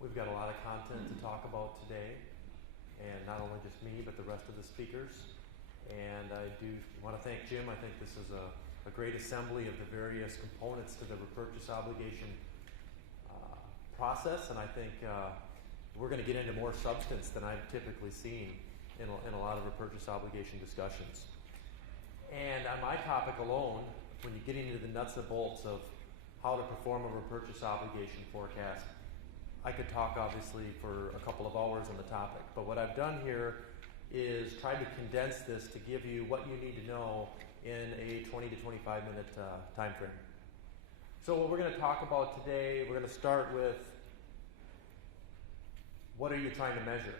We've got a lot of content to talk about today, and not only just me, but the rest of the speakers. And I do want to thank Jim. I think this is a great assembly of the various components to the repurchase obligation process, and I think we're going to get into more substance than I've typically seen in a lot of repurchase obligation discussions. And on my topic alone, when you get into the nuts and bolts of how to perform a repurchase obligation forecast, I could talk obviously for a couple of hours on the topic, but what I've done here is try to condense this to give you what you need to know in a 20 to 25 minute time frame. So what we're going to talk about today, we're going to start with what are you trying to measure?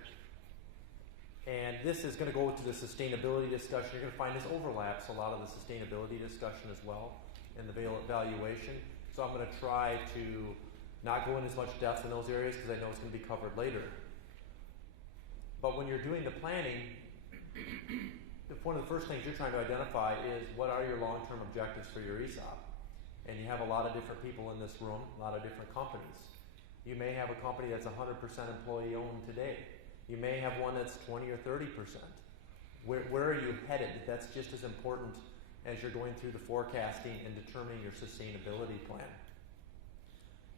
And this is going to go to the sustainability discussion. You're going to find this overlaps a lot of the sustainability discussion as well in the valuation. So I'm going to try to not go in as much depth in those areas because I know it's going to be covered later. But when you're doing the planning, one of the first things you're trying to identify is what are your long-term objectives for your ESOP. And you have a lot of different people in this room, a lot of different companies. You may have a company that's 100% employee owned today. You may have one that's 20 or 30%. Where are you headed? That's just as important as you're going through the forecasting and determining your sustainability plan.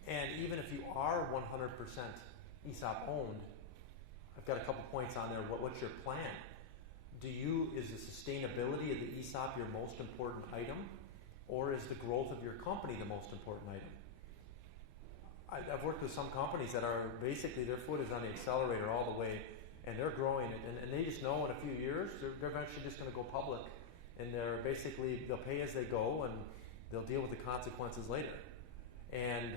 And even if you are 100% ESOP owned, I've got a couple points on there. What's your plan? Is the sustainability of the ESOP your most important item? Or is the growth of your company the most important item? I've worked with some companies that are basically their foot is on the accelerator all the way, and they're growing, and they just know in a few years they're eventually just going to go public, and they'll pay as they go, and they'll deal with the consequences later. And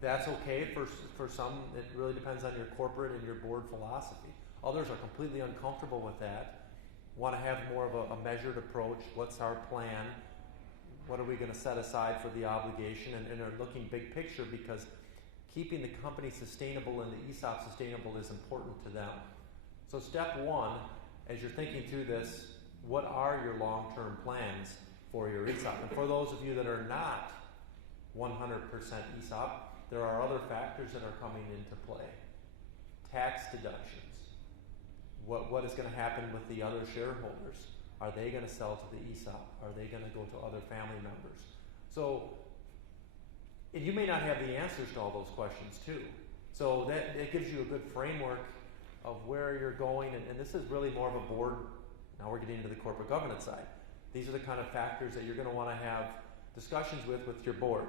that's okay for some. It really depends on your corporate and your board philosophy. Others are completely uncomfortable with that, want to have more of a measured approach. What's our plan? What are we going to set aside for the obligation? And are looking big picture because keeping the company sustainable and the ESOP sustainable is important to them. So step one, as you're thinking through this, what are your long-term plans for your ESOP? And for those of you that are not 100% ESOP, there are other factors that are coming into play. Tax deductions. What is going to happen with the other shareholders? Are they going to sell to the ESOP? Are they going to go to other family members? So, and you may not have the answers to all those questions too. So that gives you a good framework of where you're going, and this is really more of a board. Now we're getting into the corporate governance side. These are the kind of factors that you're going to want to have discussions with your board.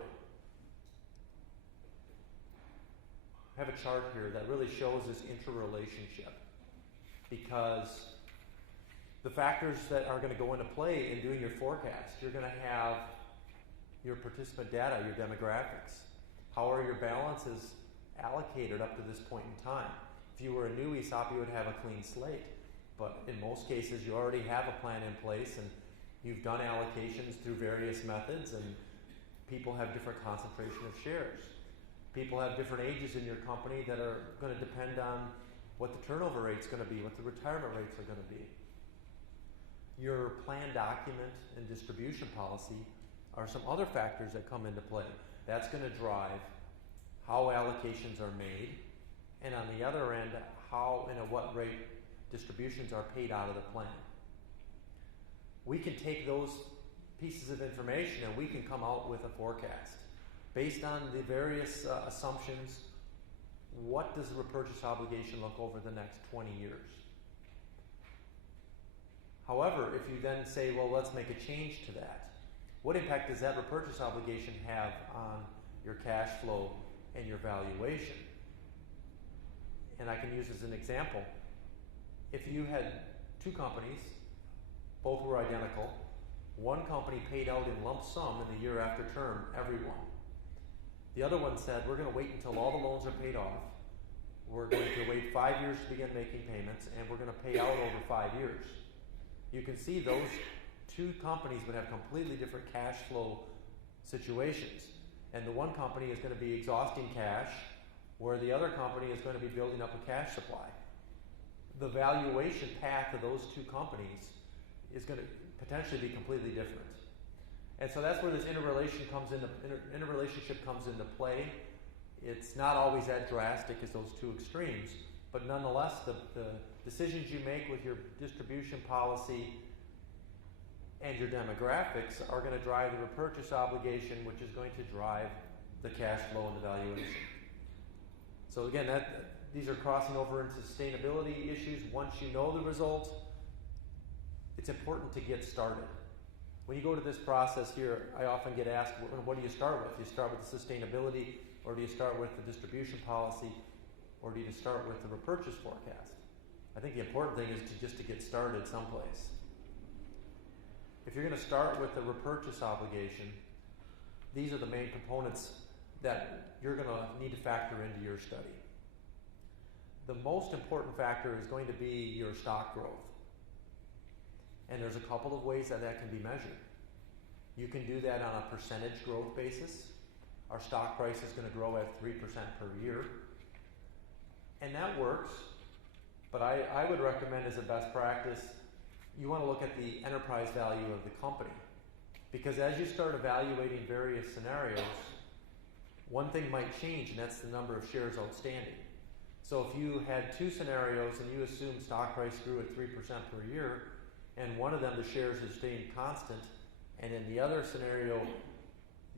I have a chart here that really shows this interrelationship, because the factors that are going to go into play in doing your forecast, you're going to have your participant data, your demographics. How are your balances allocated up to this point in time? If you were a new ESOP, you would have a clean slate. But in most cases, you already have a plan in place, and you've done allocations through various methods, and people have different concentration of shares. People have different ages in your company that are going to depend on what the turnover rate's going to be, what the retirement rates are going to be. Your plan document and distribution policy are some other factors that come into play. That's going to drive how allocations are made, and on the other end, how and at what rate distributions are paid out of the plan. We can take those pieces of information and we can come out with a forecast. Based on the various assumptions, what does the repurchase obligation look over the next 20 years? However, if you then say, well, let's make a change to that, what impact does that repurchase obligation have on your cash flow and your valuation? And I can use as an example, if you had two companies, both were identical, one company paid out in lump sum in the year after term, everyone. The other one said, we're going to wait until all the loans are paid off. We're going to wait 5 years to begin making payments, and we're going to pay out over 5 years. You can see those two companies would have completely different cash flow situations. And the one company is going to be exhausting cash, where the other company is going to be building up a cash supply. The valuation path of those two companies is going to potentially be completely different. And so that's where this interrelationship comes into play, It's not always that drastic as those two extremes, but nonetheless, the decisions you make with your distribution policy and your demographics are going to drive the repurchase obligation, which is going to drive the cash flow and the valuation. So again, these are crossing over into sustainability issues. Once you know the result, it's important to get started. When you go to this process here, I often get asked, what do you start with? Do you start with the sustainability, or do you start with the distribution policy, or do you start with the repurchase forecast? I think the important thing is just to get started someplace. If you're going to start with the repurchase obligation, these are the main components that you're going to need to factor into your study. The most important factor is going to be your stock growth. And there's a couple of ways that can be measured. You can do that on a percentage growth basis. Our stock price is going to grow at 3% per year. And that works, but I would recommend as a best practice, you want to look at the enterprise value of the company. Because as you start evaluating various scenarios, one thing might change, and that's the number of shares outstanding. So if you had two scenarios and you assume stock price grew at 3% per year, and one of them the shares have stayed constant, and in the other scenario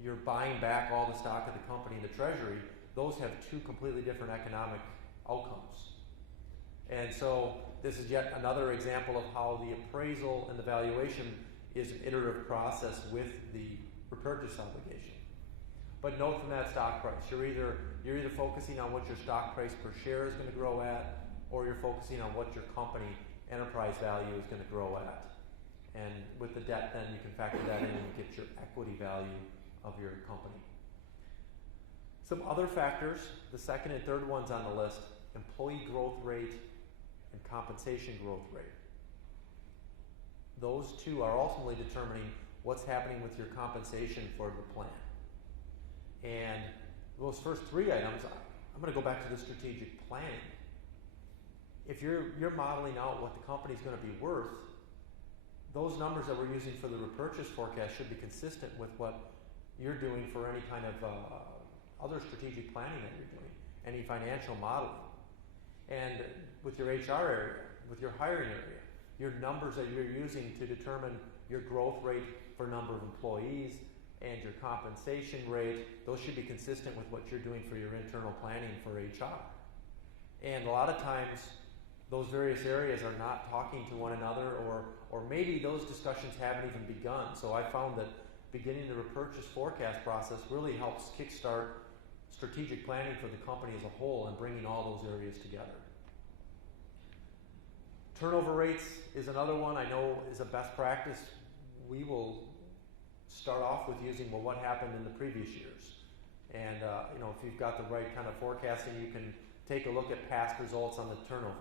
you're buying back all the stock of the company in the treasury, those have two completely different economic outcomes. And so this is yet another example of how the appraisal and the valuation is an iterative process with the repurchase obligation. But note from that stock price, you're either focusing on what your stock price per share is going to grow at, or you're focusing on what your company enterprise value is going to grow at. And with the debt, then you can factor that in and get your equity value of your company. Some other factors, the second and third ones on the list, employee growth rate and compensation growth rate. Those two are ultimately determining what's happening with your compensation for the plan. And those first three items, I'm going to go back to the strategic planning. If you're modeling out what the company's going to be worth, those numbers that we're using for the repurchase forecast should be consistent with what you're doing for any kind of other strategic planning that you're doing, any financial modeling. And with your HR area, with your hiring area, your numbers that you're using to determine your growth rate for number of employees and your compensation rate, those should be consistent with what you're doing for your internal planning for HR. And a lot of times, those various areas are not talking to one another, or maybe those discussions haven't even begun. So I found that beginning the repurchase forecast process really helps kickstart strategic planning for the company as a whole and bringing all those areas together. Turnover rates is another one I know is a best practice. We will start off with using, well, what happened in the previous years. And if you've got the right kind of forecasting, you can take a look at past results on the turnover.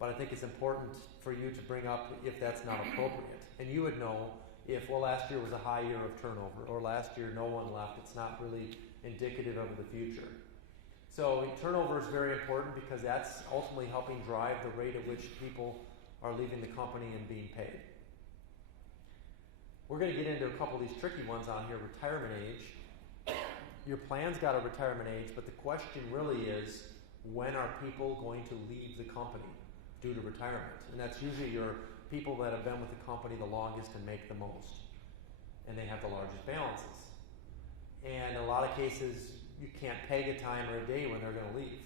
But I think it's important for you to bring up if that's not appropriate. And you would know if, well, last year was a high year of turnover, or last year no one left. It's not really indicative of the future. So turnover is very important because that's ultimately helping drive the rate at which people are leaving the company and being paid. We're going to get into a couple of these tricky ones on here. Retirement age. Your plan's got a retirement age, but the question really is, when are people going to leave the company due to retirement? And that's usually your people that have been with the company the longest and make the most. And they have the largest balances. And in a lot of cases, you can't peg a time or a day when they're going to leave.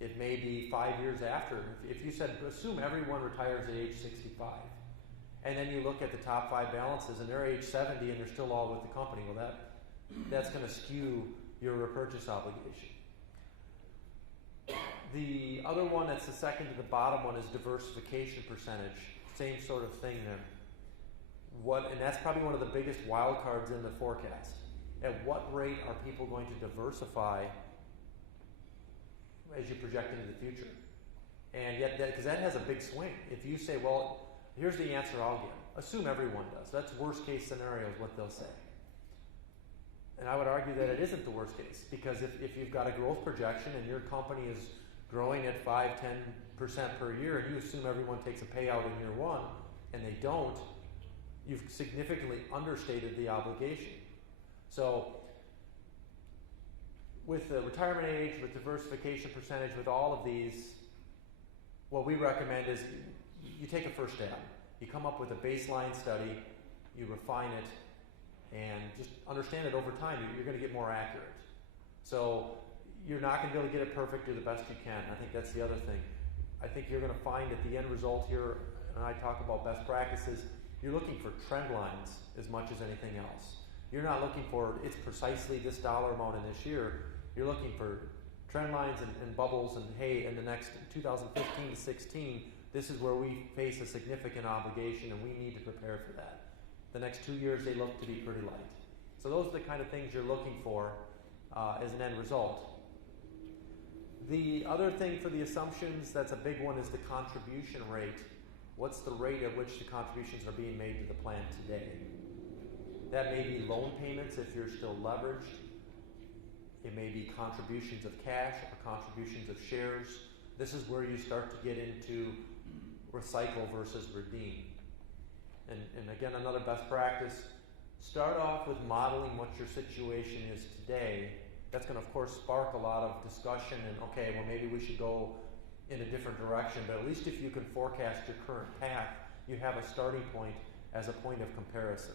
It may be 5 years after. If you said, assume everyone retires at age 65, and then you look at the top 5 balances and they're age 70 and they're still all with the company, well, that's going to skew your repurchase obligation. The other one that's the second to the bottom one is diversification percentage. Same sort of thing there. And that's probably one of the biggest wild cards in the forecast. At what rate are people going to diversify as you project into the future? And yet, because that has a big swing. If you say, well, here's the answer I'll give. Assume everyone does. That's worst case scenario is what they'll say. And I would argue that it isn't the worst case, because if you've got a growth projection and your company is growing at 5-10% per year and you assume everyone takes a payout in year one and they don't, you've significantly understated the obligation. So with the retirement age, with diversification percentage, with all of these, what we recommend is you take a first stab. You come up with a baseline study, you refine it, and just understand it over time. You're going to get more accurate. So you're not going to be able to get it perfect. Do the best you can. I think that's the other thing. I think you're going to find at the end result here, and I talk about best practices, you're looking for trend lines as much as anything else. You're not looking for it's precisely this dollar amount in this year. You're looking for trend lines and bubbles, and hey, in the next 2015 to 16, this is where we face a significant obligation and we need to prepare for that. The next 2 years, they look to be pretty light. So those are the kind of things you're looking for as an end result. The other thing for the assumptions that's a big one is the contribution rate. What's the rate at which the contributions are being made to the plan today? That may be loan payments if you're still leveraged. It may be contributions of cash or contributions of shares. This is where you start to get into recycle versus redeem. And again, another best practice, start off with modeling what your situation is today. That's going to, of course, spark a lot of discussion and, okay, well, maybe we should go in a different direction. But at least if you can forecast your current path, you have a starting point as a point of comparison.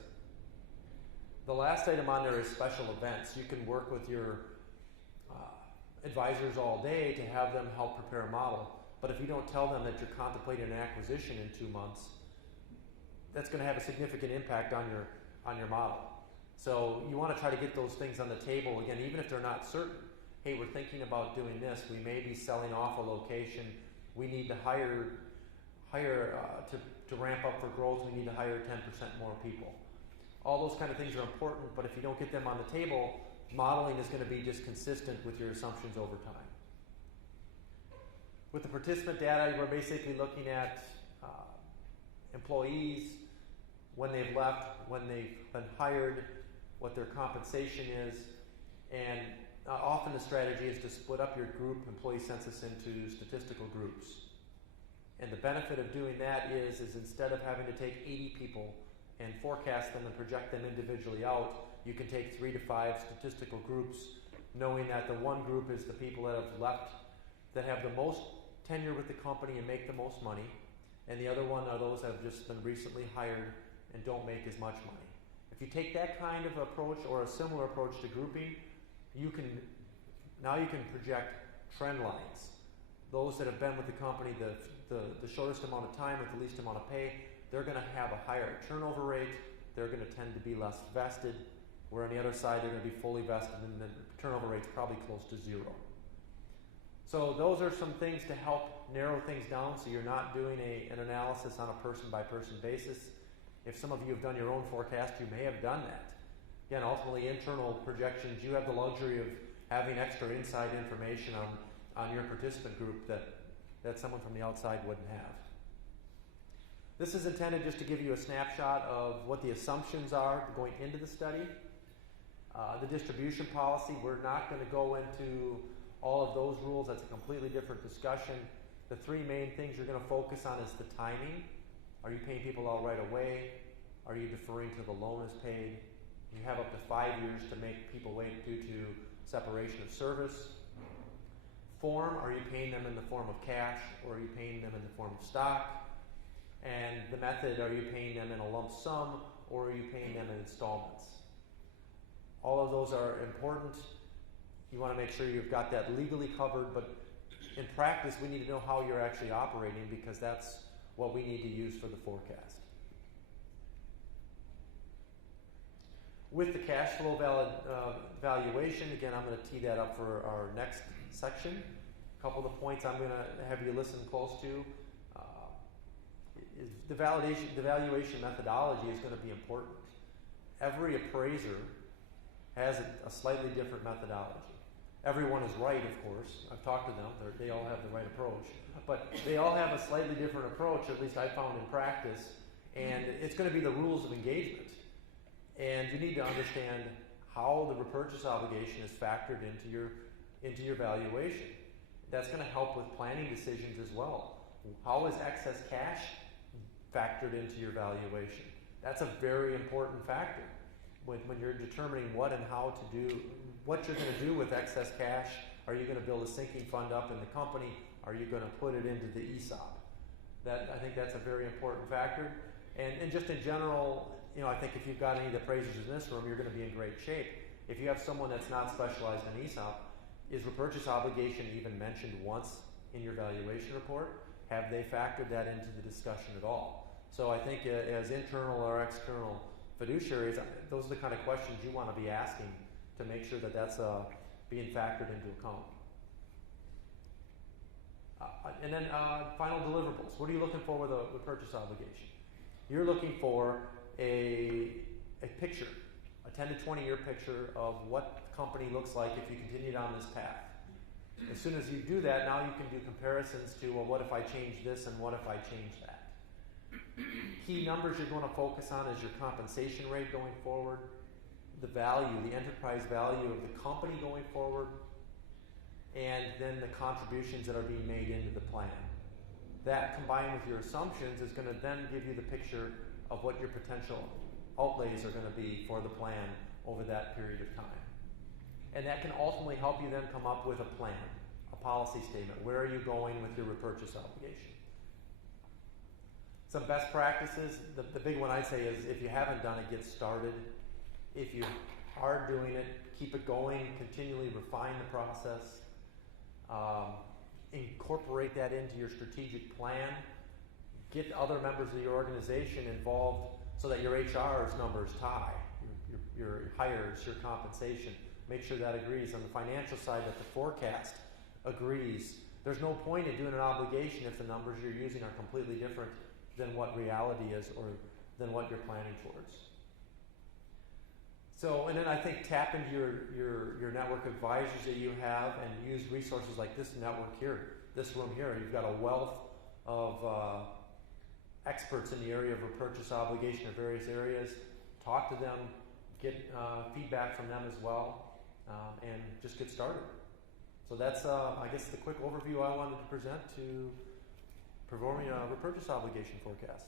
The last item on there is special events. You can work with your advisors all day to have them help prepare a model. But if you don't tell them that you're contemplating an acquisition in 2 months, that's going to have a significant impact on your model. So you want to try to get those things on the table, again, even if they're not certain. Hey, we're thinking about doing this. We may be selling off a location. We need to hire to ramp up for growth. We need to hire 10% more people. All those kind of things are important, but if you don't get them on the table, modeling is going to be just consistent with your assumptions over time. With the participant data, we're basically looking at employees, when they've left, when they've been hired, what their compensation is, and often the strategy is to split up your group employee census into statistical groups. And the benefit of doing that is instead of having to take 80 people and forecast them and project them individually out, you can take 3 to 5 statistical groups, knowing that the one group is the people that have left, that have the most tenure with the company and make the most money, and the other one are those that have just been recently hired and don't make as much money. If you take that kind of approach or a similar approach to grouping, you can project trend lines. Those that have been with the company the shortest amount of time with the least amount of pay, they're going to have a higher turnover rate. They're going to tend to be less vested, where on the other side they're going to be fully vested and the turnover rate's probably close to 0. So those are some things to help narrow things down so you're not doing an analysis on a person-by-person basis. If some of you have done your own forecast, you may have done that. Again, ultimately, internal projections, you have the luxury of having extra inside information on your participant group that someone from the outside wouldn't have. This is intended just to give you a snapshot of what the assumptions are going into the study. The distribution policy, we're not going to go into all of those rules. That's a completely different discussion. The 3 main things you're going to focus on is the timing. Are you paying people out right away? Are you deferring till the loan is paid? You have up to 5 years to make people wait due to separation of service. Form, are you paying them in the form of cash or are you paying them in the form of stock? And the method, are you paying them in a lump sum or are you paying them in installments? All of those are important. You want to make sure you've got that legally covered, but in practice, we need to know how you're actually operating because that's what we need to use for the forecast. With the cash flow valuation, again, I'm going to tee that up for our next section. A couple of the points I'm going to have you listen close to. Is the valuation methodology is going to be important. Every appraiser has a slightly different methodology. Everyone is right, of course. I've talked to them. They all have the right approach. But they all have a slightly different approach, at least I found in practice. And it's going to be the rules of engagement. And you need to understand how the repurchase obligation is factored into your valuation. That's going to help with planning decisions as well. How is excess cash factored into your valuation? That's a very important factor when you're determining what and how to do, what you're going to do with excess cash. Are you going to build a sinking fund up in the company? Are you going to put it into the ESOP? I think that's a very important factor. And just in general, I think if you've got any of the appraisers in this room, you're going to be in great shape. If you have someone that's not specialized in ESOP, is repurchase obligation even mentioned once in your valuation report? Have they factored that into the discussion at all? So I think as internal or external fiduciaries, those are the kind of questions you want to be asking to make sure that that's being factored into account. And then final deliverables. What are you looking for with a repurchase obligation? You're looking for a picture, a 10 to 20 year picture of what the company looks like if you continue down this path. As soon as you do that, now you can do comparisons to, well, what if I change this and what if I change that? Key numbers you're going to focus on is your compensation rate going forward, the value, the enterprise value of the company going forward, and then the contributions that are being made into the plan. That combined with your assumptions is going to then give you the picture of what your potential outlays are going to be for the plan over that period of time. And that can ultimately help you then come up with a plan, a policy statement. Where are you going with your repurchase obligation? Some best practices, the big one I'd say is if you haven't done it, get started. If you are doing it, keep it going, continually refine the process. Incorporate that into your strategic plan. Get other members of your organization involved so that your HR's numbers tie, your hires, your compensation. Make sure that agrees. On the financial side, that the forecast agrees. There's no point in doing an obligation if the numbers you're using are completely different than what reality is or than what you're planning towards. So, and then I think tap into your network of advisors that you have and use resources like this network here, this room here. You've got a wealth of experts in the area of repurchase obligation in various areas. Talk to them, get feedback from them as well, and just get started. So that's, I guess, the quick overview I wanted to present to performing a repurchase obligation forecast.